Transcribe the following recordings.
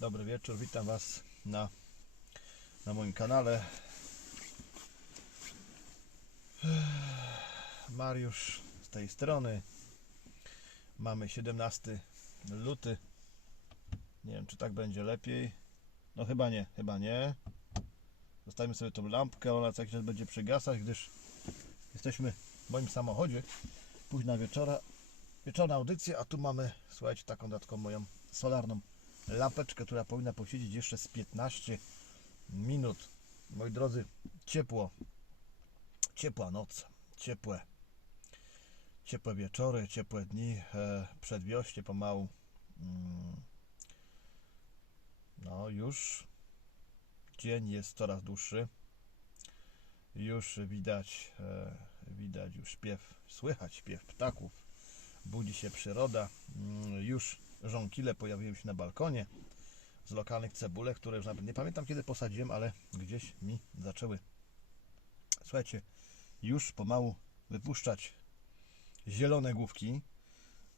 Dobry wieczór, witam Was na, na moim kanale. Mariusz z tej strony. Mamy 17 luty. Nie wiem, czy tak będzie lepiej. No chyba nie, chyba nie. Zostawimy sobie tą lampkę, ona co jakiś czas będzie przygasać, gdyż jesteśmy w moim samochodzie. Późna wieczora, wieczorna audycja, a tu mamy, słuchajcie, taką dodatkową moją solarną lampeczkę, która powinna posiedzieć jeszcze z 15 minut. Moi drodzy, ciepło, ciepła noc, ciepłe, ciepłe wieczory, ciepłe dni, e, przedwiośnie pomału. Mm. No już dzień jest coraz dłuższy. Już widać, e, widać już śpiew, słychać śpiew ptaków. Budzi się przyroda. Mm, Już żonkile pojawiły się na balkonie z lokalnych cebulek, które już nawet nie pamiętam kiedy posadziłem, ale gdzieś mi zaczęły. Słuchajcie, już pomału wypuszczać zielone główki.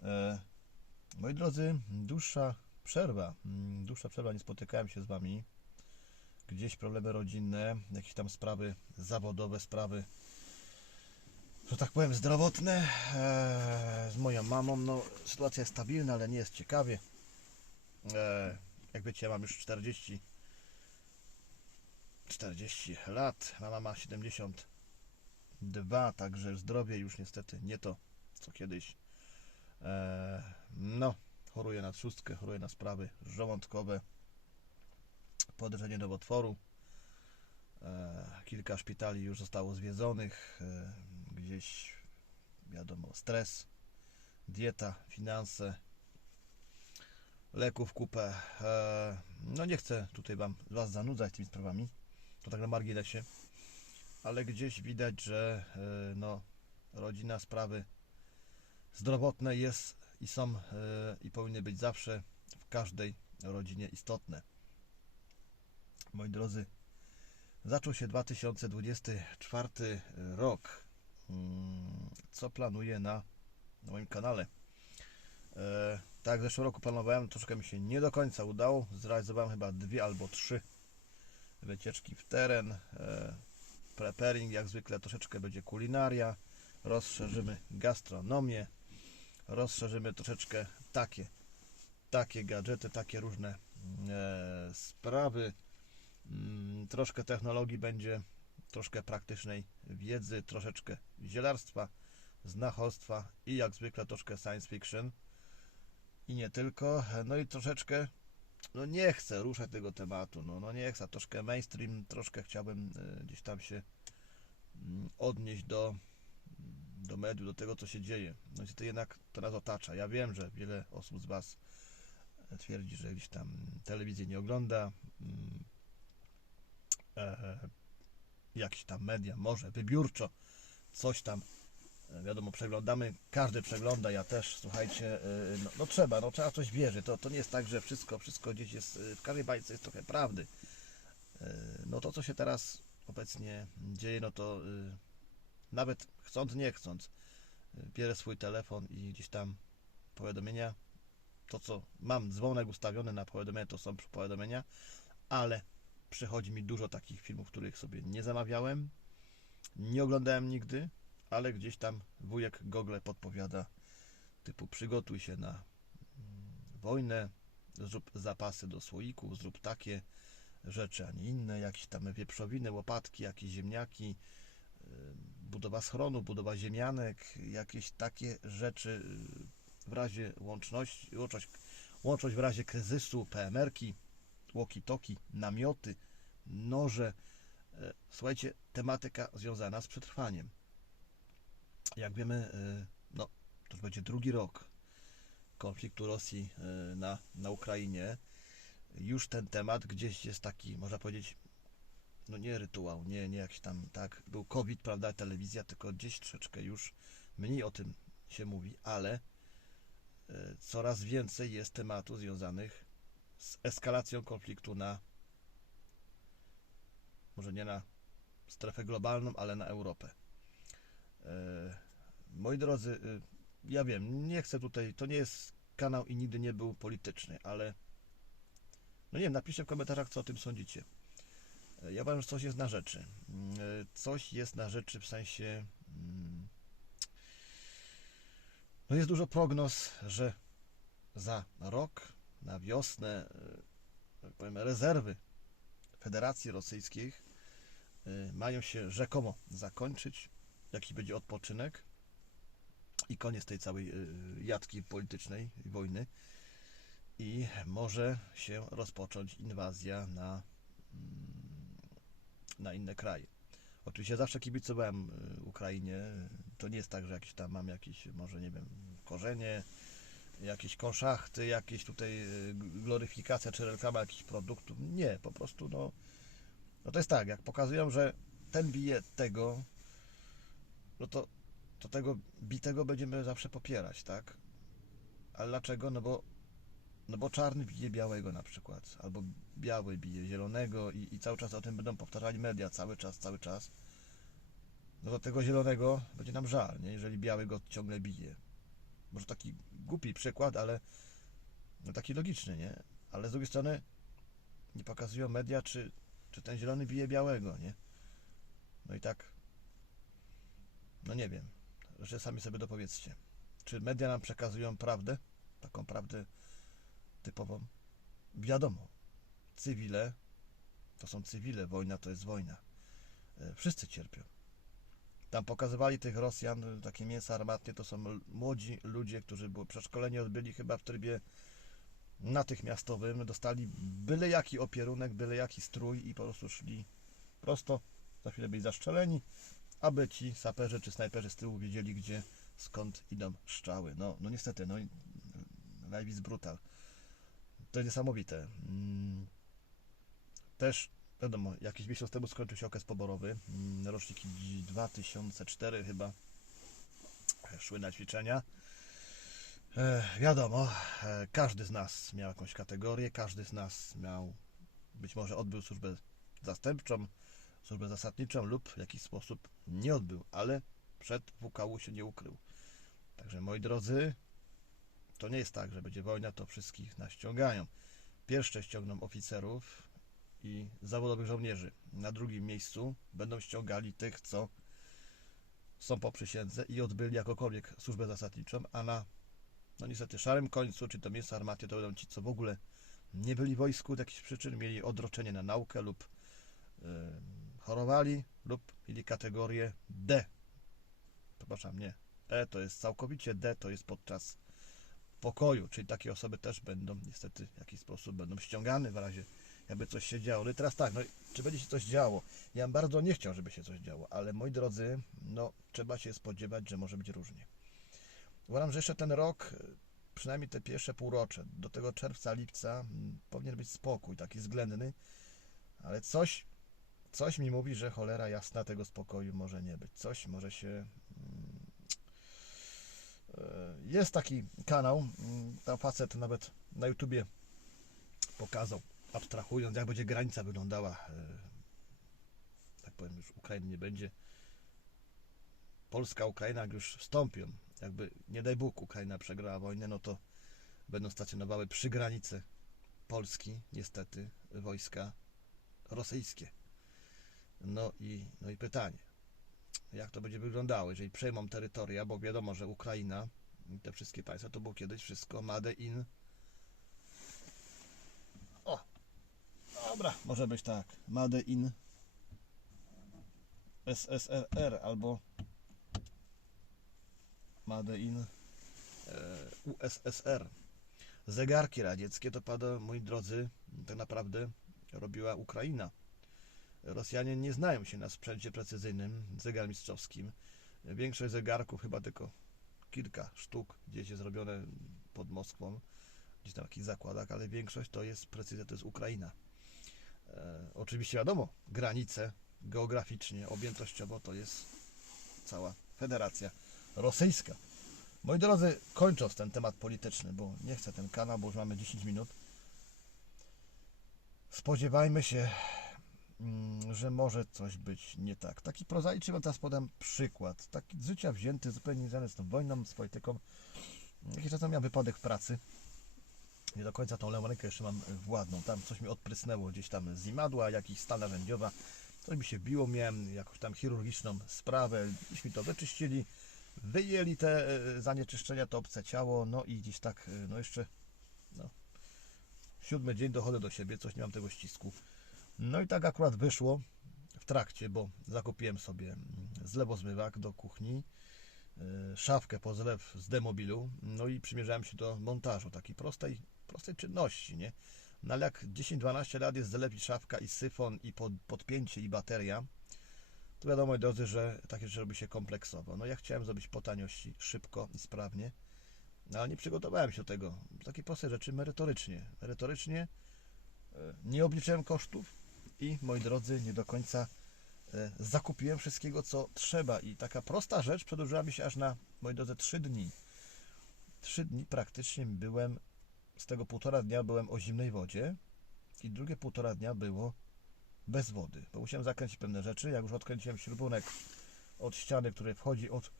E, moi drodzy, dłuższa przerwa. Mm, Dłuższa przerwa, nie spotykałem się z Wami. Gdzieś problemy rodzinne, jakieś tam sprawy zawodowe, sprawy, że tak powiem, zdrowotne. E, z moją mamą, no sytuacja jest stabilna, ale nie jest ciekawie. E, jak wiecie, ja mam już 40 40 lat, mama ma 72, także zdrowie już niestety nie to, co kiedyś. E, no, choruje na trzustkę, choruje na sprawy żołądkowe, podejrzenie nowotworu. Kilka szpitali już zostało zwiedzonych, gdzieś wiadomo, stres, dieta, finanse, leków kupę. E, no nie chcę tutaj wam, Was zanudzać tymi sprawami, to tak na marginesie, ale gdzieś widać, że e, no, rodzina, sprawy zdrowotne jest i są e, i powinny być zawsze w każdej rodzinie istotne. Moi drodzy, zaczął się 2024 rok. Co planuję na, na moim kanale? E, tak, w zeszłym roku planowałem, troszkę mi się nie do końca udało. Zrealizowałem chyba dwie albo trzy wycieczki w teren. E, preparing, jak zwykle, troszeczkę będzie kulinaria. Rozszerzymy gastronomię. Rozszerzymy troszeczkę takie, takie gadżety, takie różne e, sprawy. Mm, troszkę technologii będzie, troszkę praktycznej wiedzy, troszeczkę zielarstwa, znachostwa i jak zwykle troszkę science fiction. I nie tylko. No i troszeczkę, no nie chcę ruszać tego tematu, no, no nie chcę, troszkę mainstream, troszkę chciałbym e, gdzieś tam się mm, odnieść do, do mediów, do tego, co się dzieje. No i to jednak to nas otacza. Ja wiem, że wiele osób z Was twierdzi, że gdzieś tam telewizję nie ogląda, mm, e, jakieś tam media, może wybiórczo coś tam, e, wiadomo, przeglądamy, każdy przegląda, ja też, słuchajcie, e, no, no trzeba, no trzeba coś wierzyć, to, to nie jest tak, że wszystko, wszystko gdzieś jest, e, w każdej bajce jest trochę prawdy. No to, co się teraz obecnie dzieje, no to nawet chcąc, nie chcąc, bierę swój telefon i gdzieś tam powiadomienia, to co mam dzwonek ustawiony na powiadomienia, to są powiadomienia, ale przychodzi mi dużo takich filmów, których sobie nie zamawiałem, nie oglądałem nigdy, ale gdzieś tam wujek Google podpowiada typu przygotuj się na mm, wojnę, zrób zapasy do słoików, zrób takie rzeczy, a nie inne, jakieś tam wieprzowiny, łopatki, jakieś ziemniaki, yy, budowa schronu, budowa ziemianek, jakieś takie rzeczy yy, w razie łączności, łączność, łączność w razie kryzysu, PMR-ki, walkie-talkie, namioty, noże. E, Słuchajcie, tematyka związana z przetrwaniem. Jak wiemy, e, no, to już będzie drugi rok konfliktu Rosji e, na, na Ukrainie. Już ten temat gdzieś jest taki, można powiedzieć, no nie rytuał, nie, nie jakiś tam, tak, był COVID, prawda, telewizja, tylko gdzieś troszeczkę już mniej o tym się mówi, ale coraz więcej jest tematów związanych z eskalacją konfliktu na może nie na strefę globalną, ale na Europę. E, moi drodzy, e, ja wiem, nie chcę tutaj, to nie jest kanał i nigdy nie był polityczny, ale No nie wiem, napiszcie w komentarzach, co o tym sądzicie. E, Ja uważam, że coś jest na rzeczy. Coś jest na rzeczy w sensie. mm, No jest dużo prognoz, że za rok, na wiosnę, e, tak powiem, rezerwy Federacji Rosyjskiej e, mają się rzekomo zakończyć. Jaki będzie odpoczynek i koniec tej całej e, jatki politycznej wojny. I może się rozpocząć inwazja na, mm, na inne kraje. Oczywiście zawsze kibicowałem Ukrainie. To nie jest tak, że jakieś tam mam jakieś, może nie wiem, korzenie, jakieś konszachty, jakieś tutaj y, gloryfikacja czy reklama jakichś produktów. Nie, po prostu no, no to jest tak, jak pokazują, że ten bije tego, no to, to tego bitego będziemy zawsze popierać, tak? Ale dlaczego? No bo no bo czarny bije białego na przykład, albo biały bije zielonego i, i cały czas o tym będą powtarzali media, cały czas, cały czas. No do tego zielonego będzie nam żal, nie? jeżeli biały go ciągle bije. Może taki głupi przykład, ale no taki logiczny, nie? Ale z drugiej strony nie pokazują media, czy, czy ten zielony bije białego, nie? No i tak, no nie wiem, że sami sobie dopowiedzcie. Czy media nam przekazują prawdę, taką prawdę typową. Wiadomo, cywile to są cywile, wojna to jest wojna. E, Wszyscy cierpią. Tam pokazywali tych Rosjan, takie mięsa armatnie, to są młodzi ludzie, którzy było przeszkolenie odbyli chyba w trybie natychmiastowym, dostali byle jaki opierunek, byle jaki strój i po prostu szli prosto, za chwilę byli zaszczeleni, aby ci saperzy czy snajperzy z tyłu wiedzieli, gdzie, skąd idą strzały. No, no niestety, no, life is brutal. To jest niesamowite. Mm, Też, wiadomo, jakiś miesiąc temu skończył się okres poborowy. Mm, Roczniki 2004 chyba szły na ćwiczenia. E, wiadomo, e, każdy z nas miał jakąś kategorię, każdy z nas miał, być może odbył służbę zastępczą, służbę zasadniczą lub w jakiś sposób nie odbył, ale przed WKU się nie ukrył. Także moi drodzy, to nie jest tak, że będzie wojna, to wszystkich nas ściągają. Pierwsze ściągną oficerów i zawodowych żołnierzy. Na drugim miejscu będą ściągali tych, co są po przysiędze i odbyli jakokolwiek służbę zasadniczą, a na no niestety szarym końcu, czy to miejsce armaty, to będą ci, co w ogóle nie byli w wojsku z jakichś przyczyn, mieli odroczenie na naukę lub yy, chorowali, lub mieli kategorię D. Przepraszam, nie. E to jest całkowicie, D to jest podczas pokoju, czyli takie osoby też będą niestety w jakiś sposób będą ściągane w razie jakby coś się działo. No i teraz tak, no, czy będzie się coś działo? Ja bym bardzo nie chciał, żeby się coś działo, ale moi drodzy, no trzeba się spodziewać, że może być różnie. Uważam, że jeszcze ten rok, przynajmniej te pierwsze półrocze, do tego czerwca, lipca powinien być spokój, taki względny, ale coś, coś mi mówi, że cholera jasna tego spokoju może nie być. Coś może się E, Jest taki kanał, tam facet nawet na YouTubie pokazał, abstrahując, jak będzie granica wyglądała. e, Tak powiem, już Ukrainy nie będzie. Polska, Ukraina, jak już wstąpią, jakby nie daj Bóg Ukraina przegrała wojnę, no to będą stacjonowały przy granicy Polski, niestety, wojska rosyjskie. No i, no i pytanie, jak to będzie wyglądało, jeżeli przejmą terytoria, bo wiadomo, że Ukraina i te wszystkie państwa to było kiedyś wszystko Made in. Dobra, może być tak. Made in SSRR albo Made in e, USSR. Zegarki radzieckie to pada, moi drodzy, tak naprawdę robiła Ukraina. Rosjanie nie znają się na sprzęcie precyzyjnym, zegarmistrzowskim. Większość zegarków, chyba tylko kilka sztuk, gdzieś jest zrobione pod Moskwą, gdzieś tam w takich zakładach, ale większość to jest precyzja, to jest Ukraina. E, oczywiście wiadomo, granice geograficznie, objętościowo to jest cała federacja rosyjska. Moi drodzy, kończąc ten temat polityczny, bo nie chcę ten kanał, bo już mamy 10 minut. Spodziewajmy się mm, że może coś być nie tak. Taki prozaiczny teraz podam przykład. Taki z życia wzięty, zupełnie nie związany z tą wojną, z polityką. Jakiś czas temu miał wypadek w pracy. Nie do końca tą lewą rękę jeszcze mam władną. Tam coś mi odprysnęło gdzieś tam z imadła, jakiś stal narzędziowa. Coś mi się biło, miałem jakąś tam chirurgiczną sprawę. Gdzieś mi to wyczyścili, wyjęli te e, zanieczyszczenia, to obce ciało, no i gdzieś tak, e, no jeszcze, no, siódmy dzień dochodzę do siebie, coś nie mam tego ścisku. No i tak akurat wyszło w trakcie, bo zakupiłem sobie mm, zlewozmywak do kuchni, e, szafkę po zlew z demobilu, no i przymierzałem się do montażu, takiej prostej, prostej czynności, nie? No ale jak 10-12 lat jest zlew i szafka i syfon i pod, podpięcie i bateria, to wiadomo, drodzy, że takie rzeczy robi się kompleksowo. No ja chciałem zrobić po taniości, szybko i sprawnie, no, ale nie przygotowałem się do tego. Takie proste rzeczy merytorycznie. Merytorycznie e, nie obliczyłem kosztów i, moi drodzy, nie do końca e, zakupiłem wszystkiego, co trzeba. I taka prosta rzecz przedłużyła mi się aż na, moi drodzy, 3 dni. 3 dni praktycznie byłem, z tego półtora dnia byłem o zimnej wodzie i drugie półtora dnia było bez wody, bo musiałem zakręcić pewne rzeczy. Jak już odkręciłem śrubunek od ściany, który wchodzi od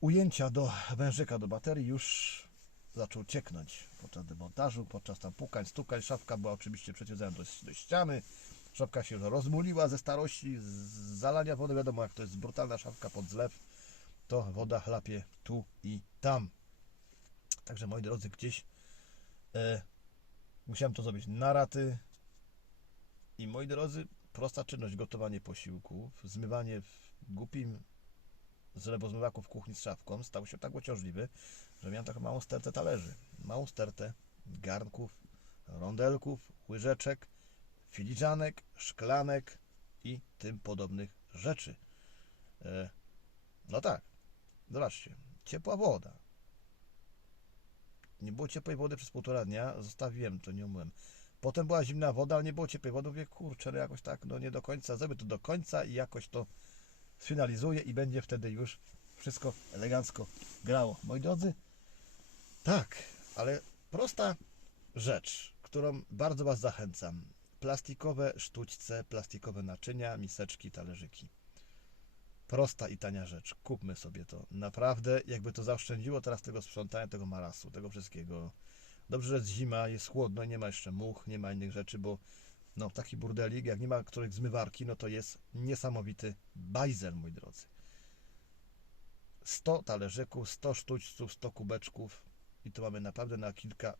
ujęcia do wężyka do baterii, już zaczął cieknąć podczas demontażu, podczas tam pukań, stukań. Szafka była oczywiście przywiązana do, do ściany. Szafka się rozmuliła ze starości, z zalania wody. Wiadomo, jak to jest brutalna szafka pod zlew, to woda chlapie tu i tam. Także moi drodzy, gdzieś e, musiałem to zrobić na raty. I moi drodzy, prosta czynność gotowanie posiłków, zmywanie w głupim zlewozmywaku w kuchni z szafką stał się tak uciążliwy, że miałem taką małą stertę talerzy. Małą stertę garnków, rondelków, łyżeczek, filiżanek, szklanek i tym podobnych rzeczy. E, no tak, zobaczcie, ciepła woda. Nie było ciepłej wody przez półtora dnia, zostawiłem to, nie umyłem. Potem była zimna woda, ale nie było ciepłej wody. Mówię, kurczę, no jakoś tak, no nie do końca, zrobię to do końca i jakoś to sfinalizuję i będzie wtedy już wszystko elegancko grało. Moi drodzy, tak, ale prosta rzecz, którą bardzo Was zachęcam. Plastikowe sztućce, plastikowe naczynia, miseczki, talerzyki. Prosta i tania rzecz. Kupmy sobie to. Naprawdę, jakby to zaoszczędziło teraz tego sprzątania, tego marasu, tego wszystkiego. Dobrze, że jest zima, jest chłodno, nie ma jeszcze much, nie ma innych rzeczy, bo no, taki burdelik, jak nie ma których zmywarki, no to jest niesamowity bajzel, mój drodzy. 100 talerzyków, 100 sztućców, 100 kubeczków i to mamy naprawdę na kilka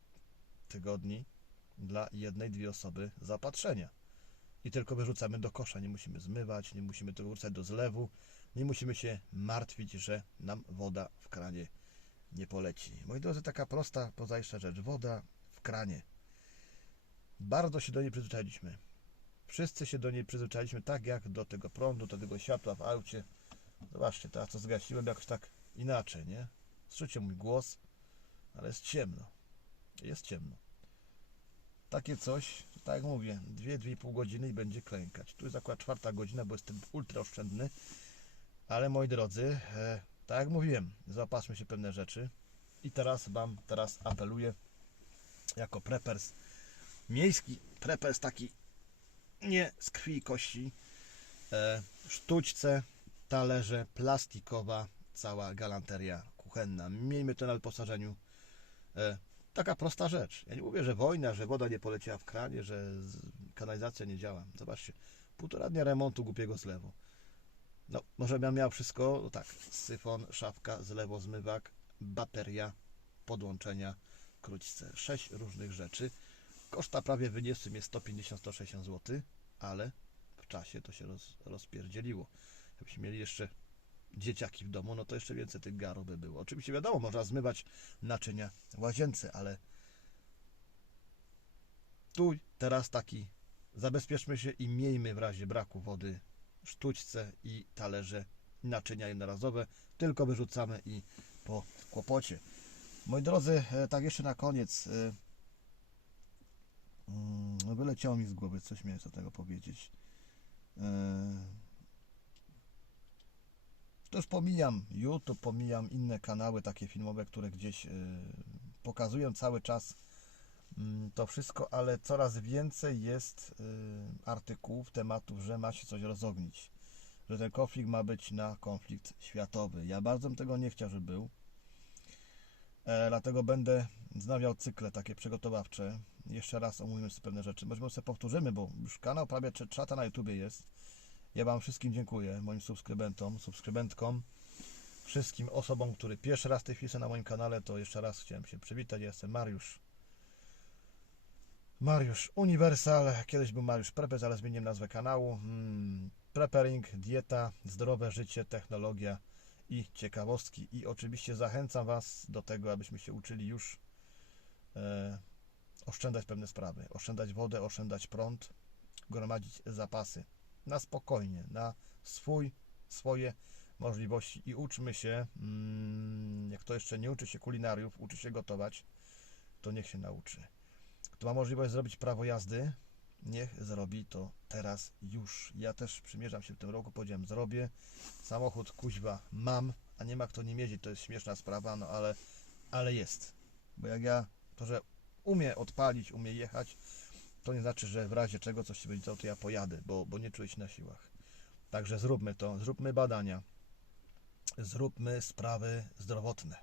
tygodni dla jednej, dwie osoby zaopatrzenia. I tylko wyrzucamy do kosza, nie musimy zmywać, nie musimy tego wrzucać do zlewu, nie musimy się martwić, że nam woda w kranie nie poleci. Moi drodzy, taka prosta, pozajszcza rzecz. Woda w kranie. Bardzo się do niej przyzwyczailiśmy. Wszyscy się do niej przyzwyczailiśmy, tak jak do tego prądu, do tego światła w aucie. Zobaczcie, teraz to zgasiłem jakoś tak inaczej, nie? Słyszycie mój głos, ale jest ciemno. Jest ciemno. Takie coś, tak jak mówię, 2-2,5 godziny i będzie klękać. Tu jest akurat czwarta godzina, bo jestem ultra oszczędny. Ale moi drodzy, e, tak jak mówiłem, zaopatrzmy się pewne rzeczy. I teraz Wam teraz apeluję jako preppers miejski, preppers taki nie z krwi i kości, e, sztućce, talerze, plastikowa, cała galanteria kuchenna. Miejmy to na wyposażeniu. E, taka prosta rzecz. Ja nie mówię, że wojna, że woda nie poleciała w kranie, że kanalizacja nie działa. Zobaczcie, półtora dnia remontu głupiego zlewu. No, może bym miał wszystko, no tak, syfon, szafka, zlewo, zmywak, bateria, podłączenia, króćce. Sześć różnych rzeczy. Koszta prawie wyniosły mnie 150-160 zł, ale w czasie to się roz, rozpierdzieliło. Jakbyśmy mieli jeszcze dzieciaki w domu, no to jeszcze więcej tych garów by było. Oczywiście wiadomo, można zmywać naczynia łazience, ale tu teraz taki zabezpieczmy się i miejmy w razie braku wody sztućce i talerze, naczynia jednorazowe, tylko wyrzucamy i po kłopocie. Moi drodzy, e, tak jeszcze na koniec. e, mm, Wyleciało mi z głowy, coś miałem tego powiedzieć. E, To już pomijam YouTube, pomijam inne kanały takie filmowe, które gdzieś pokazują cały czas to wszystko, ale coraz więcej jest y, artykułów, tematów, że ma się coś rozognić. Że ten konflikt ma być na konflikt światowy. Ja bardzo bym tego nie chciał, żeby był. E, dlatego będę wznawiał cykle takie przygotowawcze. Jeszcze raz omówimy sobie pewne rzeczy. Może sobie powtórzymy, bo już kanał prawie czata na YouTubie jest. Ja Wam wszystkim dziękuję, moim subskrybentom, subskrybentkom, wszystkim osobom, które pierwszy raz tej chwili na moim kanale, to jeszcze raz chciałem się przywitać. Ja jestem Mariusz. Mariusz Uniwersal. Kiedyś był Mariusz Prepes, ale zmieniłem nazwę kanału. Hmm, preparing, dieta, zdrowe życie, technologia i ciekawostki. I oczywiście zachęcam Was do tego, abyśmy się uczyli już e, oszczędzać pewne sprawy. Oszczędzać wodę, oszczędzać prąd, gromadzić zapasy. Na spokojnie, na swój, swoje możliwości i uczmy się, mm, jak kto jeszcze nie uczy się kulinariów, uczy się gotować, to niech się nauczy. Kto ma możliwość zrobić prawo jazdy, niech zrobi to teraz już. Ja też przymierzam się w tym roku, powiedziałem, zrobię. Samochód kuźwa mam, a nie ma kto nim jeździć, to jest śmieszna sprawa, no ale, ale jest. Bo jak ja to, że umie odpalić, umie jechać, to nie znaczy, że w razie czego coś się będzie działo, to ja pojadę, bo, bo nie czuję się na siłach. Także zróbmy to, zróbmy badania, zróbmy sprawy zdrowotne,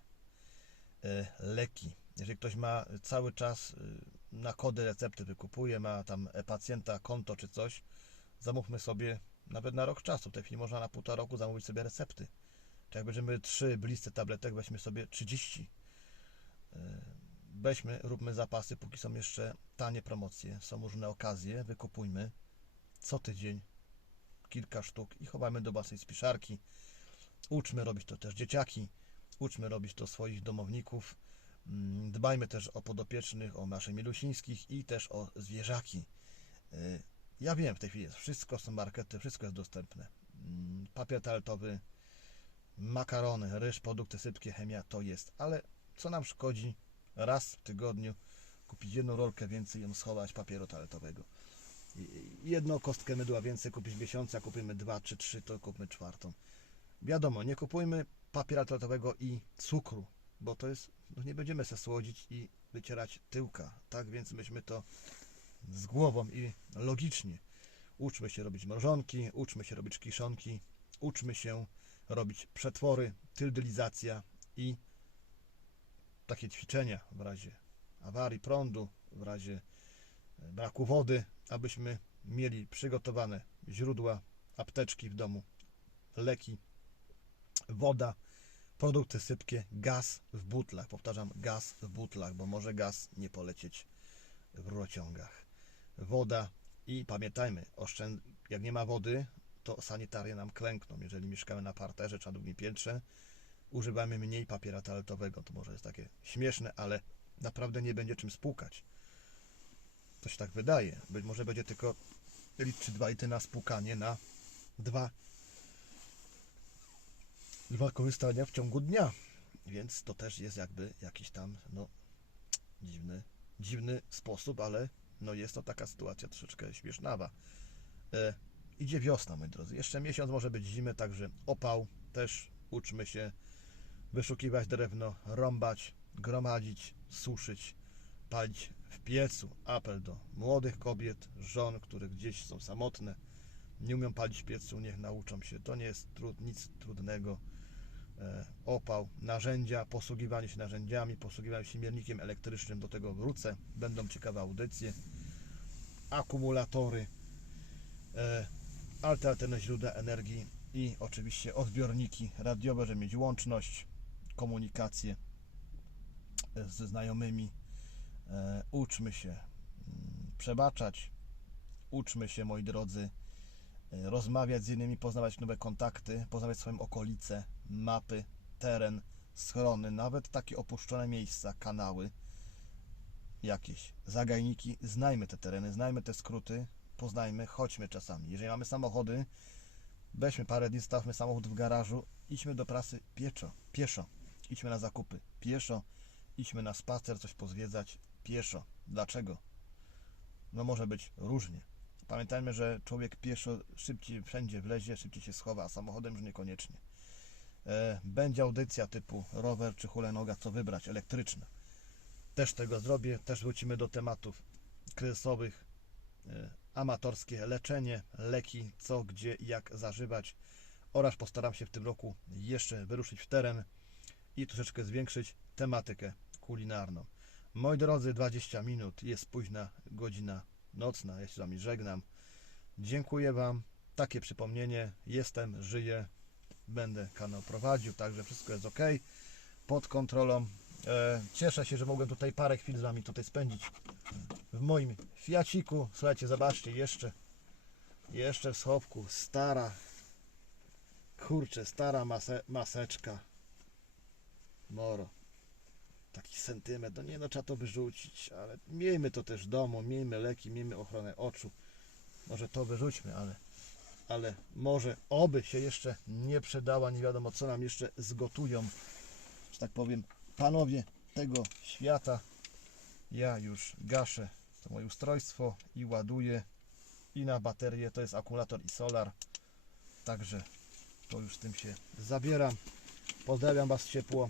E, leki. Jeżeli ktoś ma cały czas y, na kody recepty wykupuje, ma tam e-pacjenta konto czy coś, zamówmy sobie nawet na rok czasu. W tej chwili można na półtora roku zamówić sobie recepty. Czy jak będziemy trzy blisty tabletek, weźmy sobie 30. Y, Weźmy, róbmy zapasy, póki są jeszcze tanie promocje, są różne okazje, wykupujmy co tydzień kilka sztuk i chowamy do własnej spiszarki. Uczmy robić to też dzieciaki, uczmy robić to swoich domowników. Mm, Dbajmy też o podopiecznych, o naszych milusińskich i też o zwierzaki. Y, Ja wiem, w tej chwili wszystko, są markety, wszystko jest dostępne. Mm, Papier toaletowy, makarony, ryż, produkty sypkie, chemia, to jest. Ale co nam szkodzi raz w tygodniu kupić jedną rolkę więcej i ją schować papieru toaletowego. Jedną kostkę mydła więcej kupić w miesiącu, a kupimy dwa czy trzy, to kupmy czwartą. Wiadomo, nie kupujmy papiera toaletowego i cukru, bo to jest, no nie będziemy se słodzić i wycierać tyłka, tak więc myśmy to z głową i logicznie. Uczmy się robić mrożonki, uczmy się robić kiszonki, uczmy się robić przetwory, tyldylizacja i takie ćwiczenia w razie awarii prądu, w razie e, braku wody, abyśmy mieli przygotowane źródła, apteczki w domu, leki, woda, produkty sypkie, gaz w butlach. Powtarzam, gaz w butlach, bo może gaz nie polecieć w rurociągach. Woda i pamiętajmy, oszczęd... jak nie ma wody, to sanitaria nam klękną. Jeżeli mieszkamy na parterze czy na drugim piętrze, używamy mniej papiera toaletowego. To może jest takie śmieszne, ale naprawdę nie będzie czym spłukać. To się tak wydaje. Być może będzie tylko litr czy dwa litry na spłukanie na dwa dwa korzystania w ciągu dnia. Więc to też jest jakby jakiś tam no dziwny, dziwny sposób, ale no jest to taka sytuacja troszeczkę śmiesznawa. E, idzie wiosna, moi drodzy. Jeszcze miesiąc może być zimy, także opał też uczmy się wyszukiwać drewno, rąbać, gromadzić, suszyć, palić w piecu. Apel do młodych kobiet, żon, które gdzieś są samotne, nie umią palić w piecu, niech nauczą się. To nie jest trud, nic trudnego. E, opał, narzędzia, posługiwanie się narzędziami, posługiwanie się miernikiem elektrycznym, do tego wrócę. Będą ciekawe audycje. Akumulatory, e, alternatywne źródła energii i oczywiście odbiorniki radiowe, żeby mieć łączność, komunikację e, ze znajomymi. Uczmy się mm, przebaczać, uczmy się, moi drodzy, rozmawiać z innymi, poznawać nowe kontakty, poznawać swoją okolicę, mapy, teren, schrony, nawet takie opuszczone miejsca, kanały, jakieś zagajniki. Znajmy te tereny, znajmy te skróty, poznajmy, chodźmy czasami. Jeżeli mamy samochody, weźmy parę dni, stawmy samochód w garażu, idźmy do prasy pieszo, pieszo, idźmy na zakupy pieszo, idźmy na spacer, coś pozwiedzać pieszo. Dlaczego? No może być różnie. Pamiętajmy, że człowiek pieszo szybciej wszędzie wlezie, szybciej się schowa, a samochodem już niekoniecznie. E, Będzie audycja typu rower czy hulajnoga, co wybrać, elektryczna. Też tego zrobię, też wrócimy do tematów kryzysowych, e, amatorskie leczenie, leki, co, gdzie jak zażywać oraz postaram się w tym roku jeszcze wyruszyć w teren i troszeczkę zwiększyć tematykę kulinarną. Moi drodzy, 20 minut, jest późna godzina nocna, ja się z Wami żegnam. Dziękuję Wam, takie przypomnienie, jestem, żyję, będę kanał prowadził, także wszystko jest ok, pod kontrolą. E, cieszę się, że mogłem tutaj parę chwil z Wami tutaj spędzić. W moim Fiaciku. Słuchajcie, zobaczcie, jeszcze, jeszcze w schowku, stara, kurczę, stara mase, maseczka, moro, taki sentyment, no nie no, trzeba to wyrzucić, ale miejmy to też w domu, miejmy leki, miejmy ochronę oczu, może to wyrzućmy, ale, ale może oby się jeszcze nie przydała, nie wiadomo co nam jeszcze zgotują, że tak powiem, panowie tego świata, ja już gaszę to moje ustrojstwo i ładuję. I na baterię to jest akumulator i solar. Także to już z tym się zabieram. Pozdrawiam was ciepło